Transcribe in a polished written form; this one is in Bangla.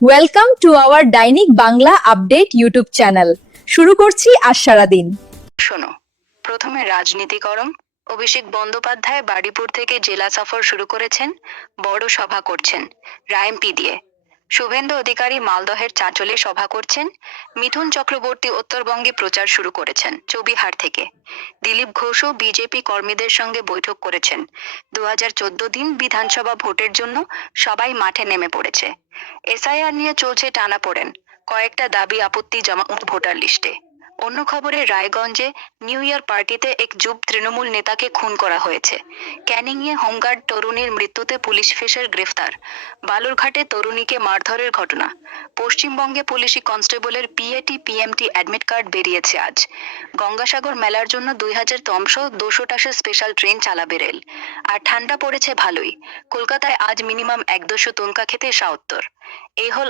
Welcome to our Dainik Bangla update YouTube channel. শুরু করছি আজ সারাদিন। শোনো, প্রথমে রাজনীতি গরম। অভিষেক বন্দ্যোপাধ্যায় বারুইপুর থেকে জেলা সফর শুরু করেছেন, বড় সভা করছেন রায়েমপি দিয়ে। শুভেন্দু অধিকারী মালদহের চাঁচলে সভা করছেন। মিথুন চক্রবর্তী উত্তরবঙ্গে প্রচার শুরু করেছেন চৌবিহার থেকে। দিলীপ ঘোষও বিজেপি কর্মীদের সঙ্গে বৈঠক করেছেন। 2014 দিন বিধানসভা ভোটের জন্য সবাই মাঠে নেমে পড়েছে। এসআইআর নিয়ে চলছে টানাপোড়েন, কয়েকটা দাবি আপত্তি জমা ভোটার লিস্টে। অন্য খবরে রায়গঞ্জে নিউ ইয়ার পার্টিতে এক যুব তৃণমূল নেতাকে খুন করা হয়েছে। ক্যানিংয়ে হোমগার্ড তরুণীর মৃত্যুতে পুলিশ ফেসার গ্রেফতার। বালুরঘাটে তরুণীকে মারধরের ঘটনা। পশ্চিমবঙ্গে পুলিশি কনস্টেবলের পিএটি পিএমটি অ্যাডমিট কার্ড বেরিয়েছে আজ। গঙ্গাসাগর মেলার জন্য 2300 স্পেশাল ট্রেন চালাবে রেল। আর ঠান্ডা পড়েছে ভালোই। কলকাতায় আজ মিনিমাম 1-2 তনকা খেতে শাওত্তর। এই হল